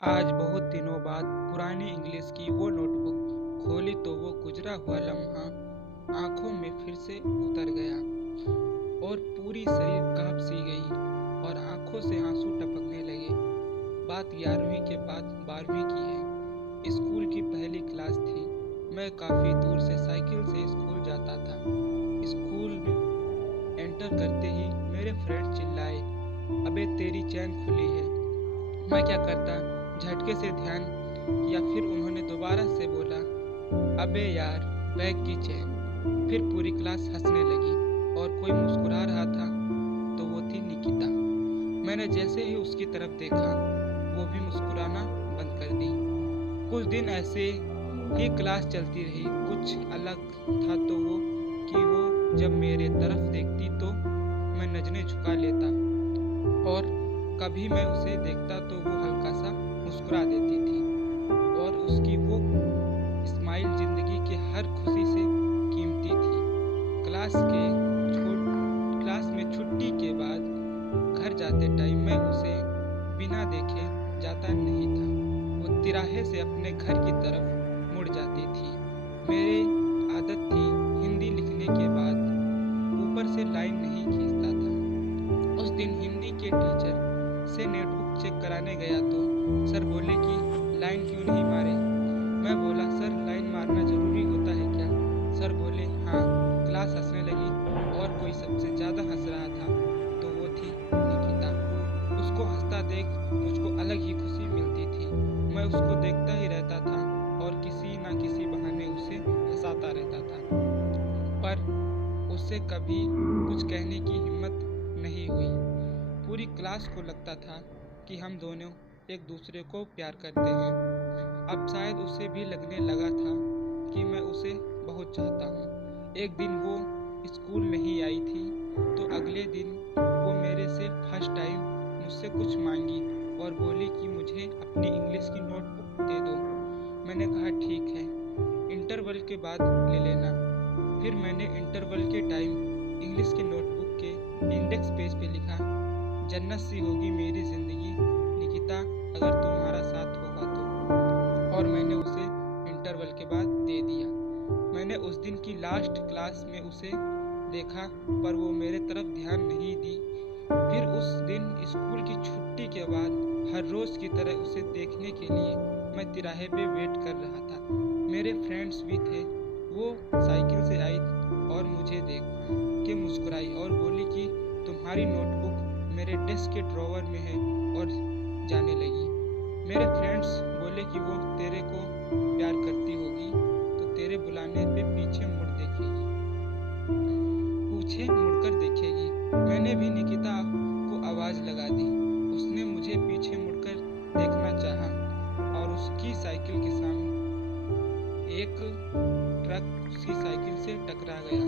आज बहुत दिनों बाद पुरानी इंग्लिश की वो नोटबुक खोली तो वो गुजरा हुआ लम्हा आंखों में फिर से उतर गया और पूरी शरीर कांप सी गई और आंखों से आंसू टपकने लगे। बात 11वीं के बाद 12वीं की है। स्कूल की पहली क्लास थी। मैं काफ़ी दूर से साइकिल से स्कूल जाता था। स्कूल में एंटर करते ही मेरे फ्रेंड चिल्लाए, अबे तेरी चैन खुली है। मैं क्या करता, झटके से ध्यान किया, फिर उन्होंने दोबारा से बोला, अबे यार बैग की चैन। फिर पूरी क्लास हंसने लगी और कोई मुस्कुरा रहा था तो वो थी निकिता। मैंने जैसे ही उसकी तरफ देखा वो भी मुस्कुराना बंद कर दी। कुछ दिन ऐसे ही क्लास चलती रही। कुछ अलग था तो वो कि वो जब मेरे तरफ देखती तो मैं नजरें झुका लेता और कभी मैं उसे देखता तो वो हल्का सा मुस्कुरा देती थी और उसकी वो स्माइल जिंदगी के हर खुशी से कीमती थी। क्लास में छुट्टी के बाद घर जाते टाइम मैं उसे बिना देखे जाता नहीं था। वो तिराहे से अपने घर की तरफ मुड़ जाती थी। मेरी आदत थी हिंदी लिखने के बाद ऊपर से लाइन नहीं खींचता था। उस दिन हिंदी के टीचर से नोटबुक चेक कराने गया तो सर बोले कि लाइन क्यों नहीं मारे। मैं बोला, सर लाइन मारना जरूरी होता है क्या? सर बोले, हाँ। क्लास हंसने लगी और कोई सबसे ज़्यादा हंस रहा था तो वो थी निकिता। उसको हंसता देख मुझको अलग ही खुशी मिलती थी। मैं उसको देखता ही रहता था और किसी ना किसी बहाने उसे हंसाता रहता था, पर उससे कभी कुछ कहने की हिम्मत नहीं हुई। पूरी क्लास को लगता था कि हम दोनों एक दूसरे को प्यार करते हैं। अब शायद उसे भी लगने लगा था कि मैं उसे बहुत चाहता हूँ। एक दिन वो स्कूल नहीं आई थी तो अगले दिन वो मेरे से फर्स्ट टाइम मुझसे कुछ मांगी और बोली कि मुझे अपनी इंग्लिश की नोटबुक दे दो। मैंने कहा ठीक है, इंटरवल के बाद ले लेना। फिर मैंने इंटरवल के टाइम इंग्लिश की नोटबुक के इंडेक्स पेज पे लिखा, जन्नत सी होगी मेरी ज़िंदगी निकिता अगर तुम्हारा साथ होगा तो। और मैंने उसे इंटरवल के बाद दे दिया। मैंने उस दिन की लास्ट क्लास में उसे देखा पर वो मेरे तरफ ध्यान नहीं दी। फिर उस दिन स्कूल की छुट्टी के बाद हर रोज़ की तरह उसे देखने के लिए मैं तिराहे पे वेट कर रहा था। मेरे फ्रेंड्स भी थे। वो साइकिल से आई और मुझे देख के मुस्कुराई और बोली कि तुम्हारी नोटबुक मेरे डेस्क के ड्रॉवर में है और जाने लगी। मेरे फ्रेंड्स बोले कि वो तेरे को प्यार करती होगी तो तेरे बुलाने पे पीछे मुड़कर देखेगी। मैंने भी निकिता को आवाज़ लगा दी। उसने मुझे पीछे मुड़कर देखना चाहा और उसकी साइकिल के सामने एक ट्रक उसकी साइकिल से टकरा गया।